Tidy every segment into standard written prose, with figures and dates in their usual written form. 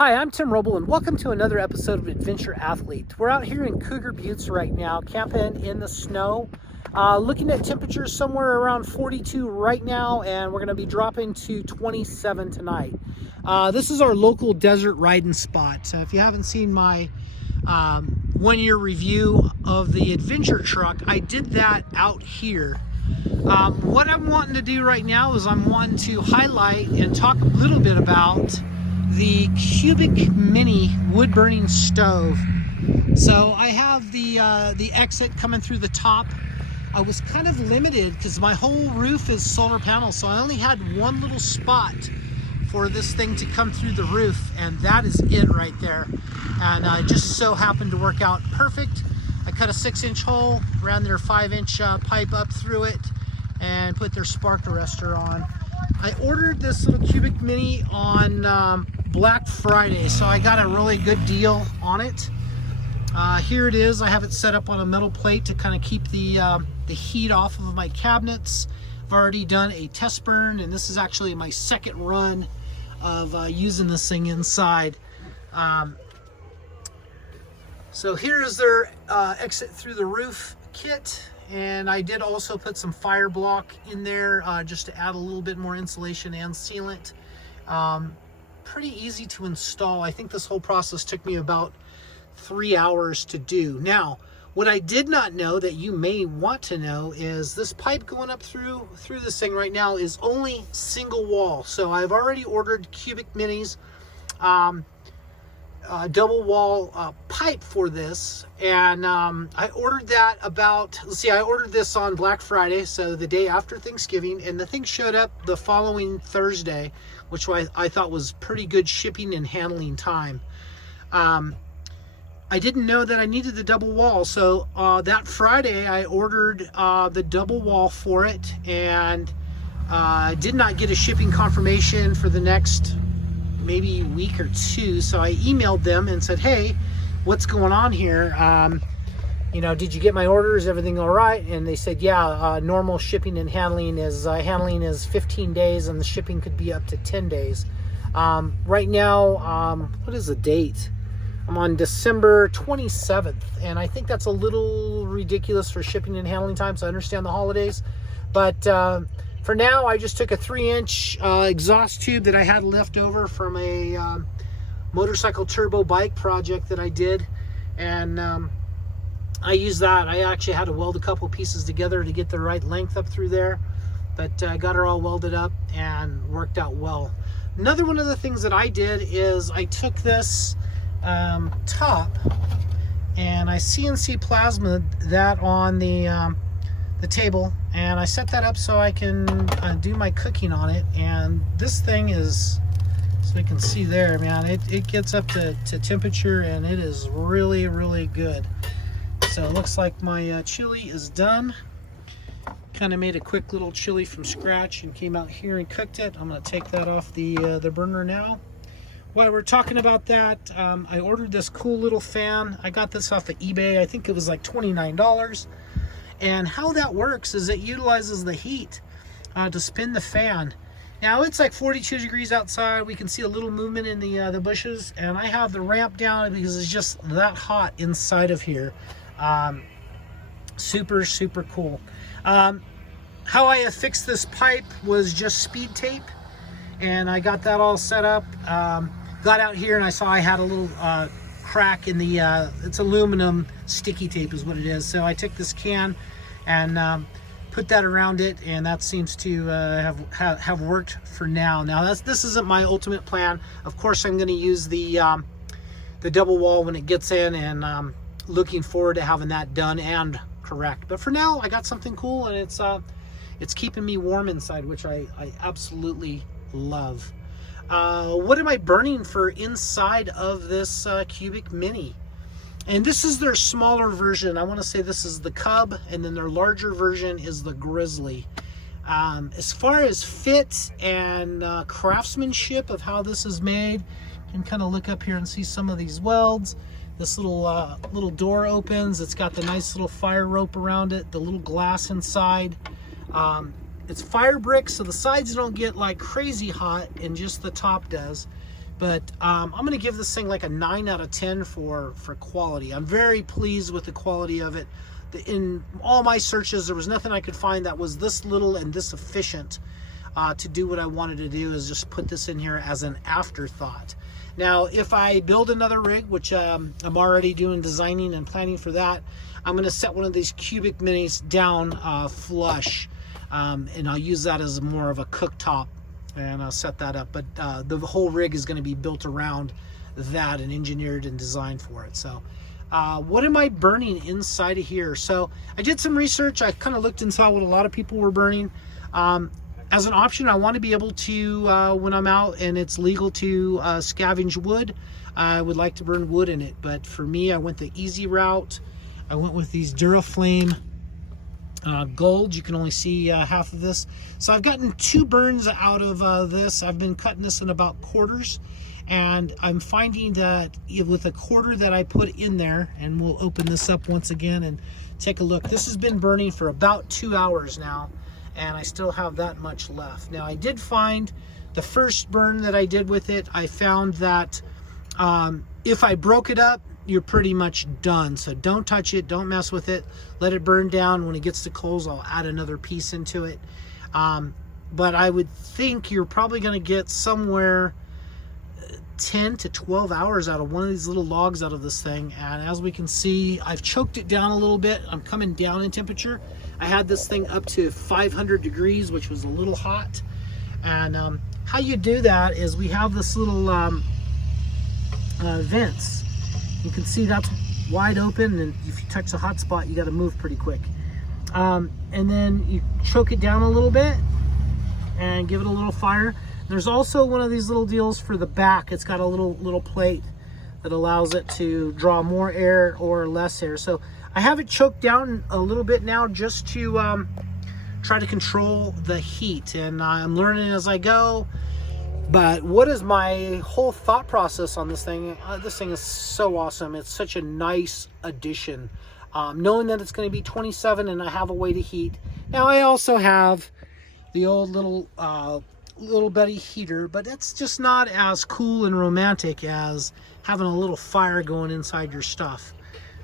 Hi, I'm Tim Roble, and welcome to another episode of Adventure Athlete. We're out here in Cougar Buttes right now, camping in the snow, looking at temperatures somewhere around 42 right now, and we're going to be dropping to 27 tonight. This is our local desert riding spot. So if you haven't seen my one-year review of the adventure truck, I did that out here. What I'm wanting to do right now is I'm wanting to highlight and talk a little bit about the Cubic Mini wood burning stove. So I have the exit coming through the top. I was kind of limited because my whole roof is solar panels, so I only had one little spot for this thing to come through the roof, and that is it right there. And it just so happened to work out perfect. I cut a 6-inch hole, ran their 5-inch pipe up through it, and put their spark arrestor on. I ordered this little Cubic Mini on Black Friday, so I got a really good deal on it. Here it is. I have it set up on a metal plate to kind of keep the heat off of my cabinets. I've already done a test burn, and this is actually my second run of using this thing inside. So here is their exit through the roof kit. And I did also put some fire block in there just to add a little bit more insulation and sealant. Pretty easy to install. I think this whole process took me about 3 hours to do. Now, what I did not know that you may want to know is this pipe going up through this thing right now is only single wall. So I've already ordered Cubic Minis. Double wall pipe for this, and I ordered that about, let's see, I ordered this on Black Friday, so the day after Thanksgiving, and the thing showed up the following Thursday, which I thought was pretty good shipping and handling time. I didn't know that I needed the double wall, so that Friday I ordered the double wall for it, and did not get a shipping confirmation for the next maybe a week or two. So I emailed them and said, hey, what's going on here? You know, did you get my order? Is everything all right? And they said, yeah, normal shipping and handling is 15 days, and the shipping could be up to 10 days. Right now, what is the date? I'm on December 27th, and I think that's a little ridiculous for shipping and handling time, so I understand the holidays. But for now, I just took a 3-inch exhaust tube that I had left over from a motorcycle turbo bike project that I did, and I used that. I actually had to weld a couple pieces together to get the right length up through there, but I got her all welded up and worked out well. Another one of the things that I did is I took this top and I CNC plasma that on the table, and I set that up so I can do my cooking on it. And this thing is, so you can see there, man, it gets up to temperature, and it is really, really good. So it looks like my chili is done. Kind of made a quick little chili from scratch and came out here and cooked it. I'm going to take that off the burner now. While we're talking about that, I ordered this cool little fan. I got this off of eBay. I think it was like $29. And how that works is it utilizes the heat to spin the fan. Now it's like 42 degrees outside. We can see a little movement in the bushes, and I have the ramp down because it's just that hot inside of here. Super, super cool. How I have fixed this pipe was just speed tape, and I got that all set up. Got out here and I saw I had a little crack in the it's aluminum sticky tape is what it is. So I took this can and put that around it, and that seems to have worked for now. Now this isn't my ultimate plan. Of course, I'm going to use the double wall when it gets in, and looking forward to having that done and correct. But for now, I got something cool, and it's keeping me warm inside, which I absolutely love. What am I burning for inside of this Cubic Mini? And this is their smaller version. I want to say this is the Cub, and then their larger version is the Grizzly. As far as fit and craftsmanship of how this is made, you can kind of look up here and see some of these welds. This little door opens. It's got the nice little fire rope around it, the little glass inside. It's fire brick, so the sides don't get like crazy hot, and just the top does. But I'm going to give this thing like a 9 out of 10 for quality. I'm very pleased with the quality of it. In all my searches, there was nothing I could find that was this little and this efficient to do what I wanted to do, is just put this in here as an afterthought. Now, if I build another rig, which I'm already doing designing and planning for that, I'm going to set one of these cubic minis down flush, and I'll use that as more of a cooktop, and I'll set that up. But the whole rig is going to be built around that and engineered and designed for it. So what am I burning inside of here? So I did some research. I kind of looked and saw what a lot of people were burning. As an option, I want to be able to, when I'm out and it's legal to scavenge wood, I would like to burn wood in it. But for me, I went the easy route. I went with these Duraflame gold. You can only see half of this. So I've gotten 2 burns out of this. I've been cutting this in about quarters. And I'm finding that with a quarter that I put in there, and we'll open this up once again and take a look. This has been burning for about 2 hours now, and I still have that much left. Now, I did find the first burn that I did with it, I found that if I broke it up, you're pretty much done. So don't touch it, don't mess with it, let it burn down. When it gets to coals, I'll add another piece into it. But I would think you're probably going to get somewhere 10 to 12 hours out of one of these little logs out of this thing. And as we can see, I've choked it down a little bit. I'm coming down in temperature. I had this thing up to 500 degrees, which was a little hot. And how you do that is we have this little vents. You can see that's wide open, and if you touch the hot spot, you got to move pretty quick. And then you choke it down a little bit and give it a little fire. There's also one of these little deals for the back. It's got a little plate that allows it to draw more air or less air. So I have it choked down a little bit now, just to try to control the heat, and I'm learning as I go. But what is my whole thought process on this thing? This thing is so awesome. It's such a nice addition. Knowing that it's going to be 27 and I have a way to heat. Now I also have the old little Betty heater, but it's just not as cool and romantic as having a little fire going inside your stuff.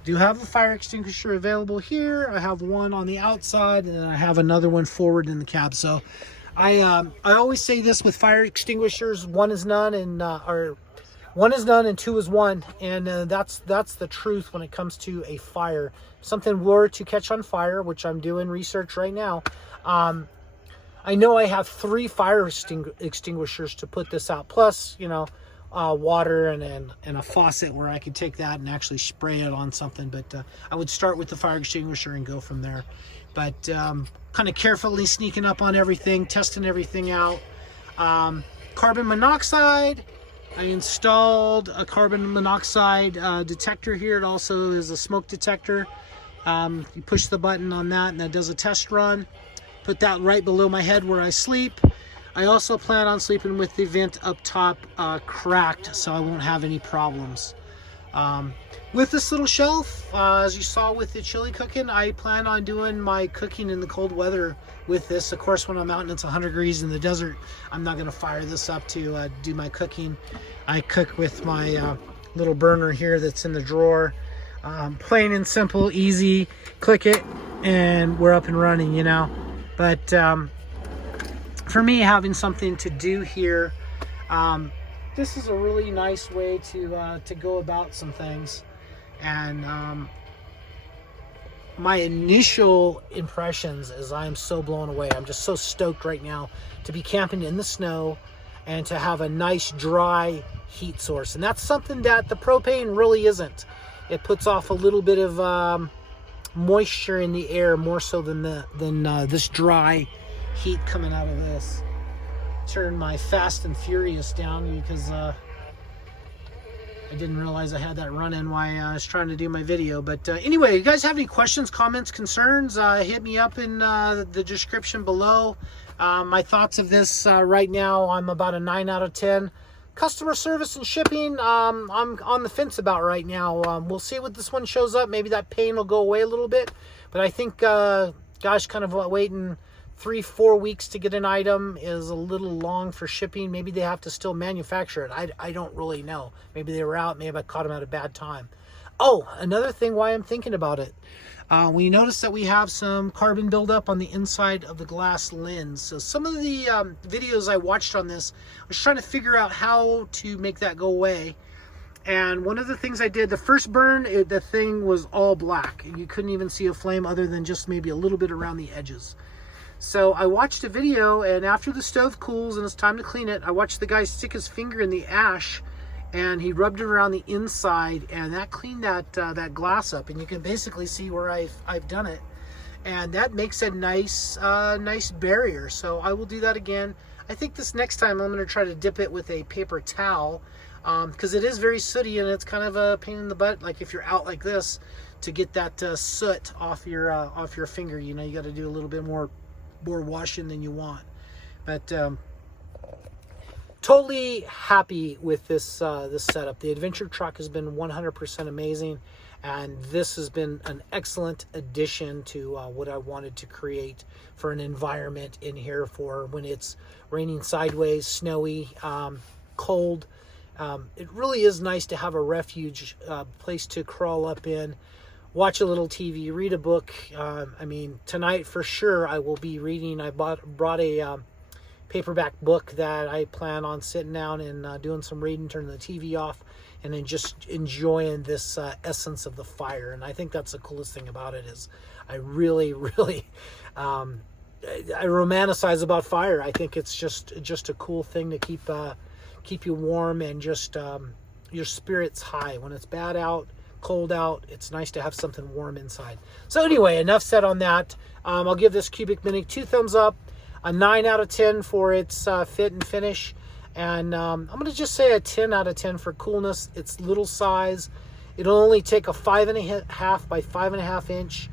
Do have a fire extinguisher available here. I have one on the outside, and then I have another one forward in the cab. So I always say this with fire extinguishers: one is none, and or one is none and two is one. And that's the truth when it comes to a fire. If something were to catch on fire, which I'm doing research right now, I know I have 3 fire extinguishers to put this out, plus, you know, water and a faucet where I could take that and actually spray it on something. But I would start with the fire extinguisher and go from there. But kind of carefully sneaking up on everything, testing everything out. Carbon monoxide. I installed a carbon monoxide detector here. It also is a smoke detector. You push the button on that and that does a test run. Put that right below my head where I sleep. I also plan on sleeping with the vent up top cracked, so I won't have any problems. With this little shelf, as you saw with the chili cooking, I plan on doing my cooking in the cold weather with this. Of course, when I'm out and it's 100 degrees in the desert, I'm not going to fire this up to do my cooking. I cook with my little burner here that's in the drawer. Plain and simple, easy, click it, and we're up and running, you know. But for me, having something to do here, this is a really nice way to go about some things. And my initial impressions is I am so blown away. I'm just so stoked right now to be camping in the snow and to have a nice dry heat source. And that's something that the propane really isn't. It puts off a little bit of moisture in the air, more so than this dry heat coming out of this. Turn my Fast and Furious down because I didn't realize I had that running while I was trying to do my video. But anyway, you guys have any questions, comments, concerns, hit me up in the description below. My thoughts of this right now, I'm about a 9 out of 10. Customer service and shipping, I'm on the fence about right now. We'll see what this one shows up. Maybe that pain will go away a little bit. But I think, gosh, kind of waiting 3-4 weeks to get an item is a little long for shipping. Maybe they have to still manufacture it. I don't really know. Maybe they were out. Maybe I caught them at a bad time. Oh, another thing why I'm thinking about it. We noticed that we have some carbon buildup on the inside of the glass lens. So some of the videos I watched on this, I was trying to figure out how to make that go away. And one of the things I did, the first burn, the thing was all black. You couldn't even see a flame other than just maybe a little bit around the edges. So I watched a video, and after the stove cools and it's time to clean it, I watched the guy stick his finger in the ash, and he rubbed it around the inside, and that cleaned that glass up. And you can basically see where I've done it, and that makes a nice nice barrier. So I will do that again. I think this next time I'm going to try to dip it with a paper towel, because it is very sooty, and it's kind of a pain in the butt. Like if you're out like this, to get that soot off your finger, you know, you got to do a little bit more washing than you want. But totally happy with this this setup. The adventure truck has been 100% amazing, and this has been an excellent addition to what I wanted to create for an environment in here for when it's raining sideways, snowy, cold. It really is nice to have a refuge place to crawl up in, watch a little TV, read a book. I mean, tonight for sure I will be reading. I brought a paperback book that I plan on sitting down and doing some reading, turning the TV off, and then just enjoying this essence of the fire. And I think that's the coolest thing about it is I really, really, I romanticize about fire. I think it's just a cool thing to keep you warm and just your spirits high. When it's bad out, cold out, it's nice to have something warm inside. So anyway, enough said on that. I'll give this Cubic Mini 2 thumbs up, a 9 out of 10 for its fit and finish, and I'm going to just say a 10 out of 10 for coolness. It's little size. It'll only take a 5.5 by 5.5 inch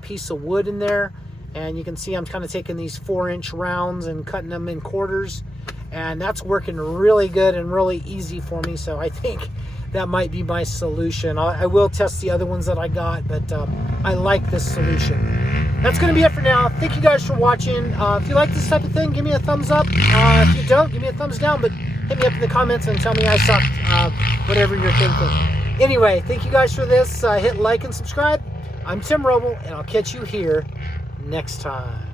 piece of wood in there, and you can see I'm kind of taking these 4-inch rounds and cutting them in quarters, and that's working really good and really easy for me. So I think that might be my solution. I will test the other ones that I got, but I like this solution. That's going to be it for now. Thank you guys for watching. If you like this type of thing, give me a thumbs up. If you don't, give me a thumbs down, but hit me up in the comments and tell me I sucked, whatever you're thinking. Anyway, thank you guys for this. Hit like and subscribe. I'm Tim Roble, and I'll catch you here next time.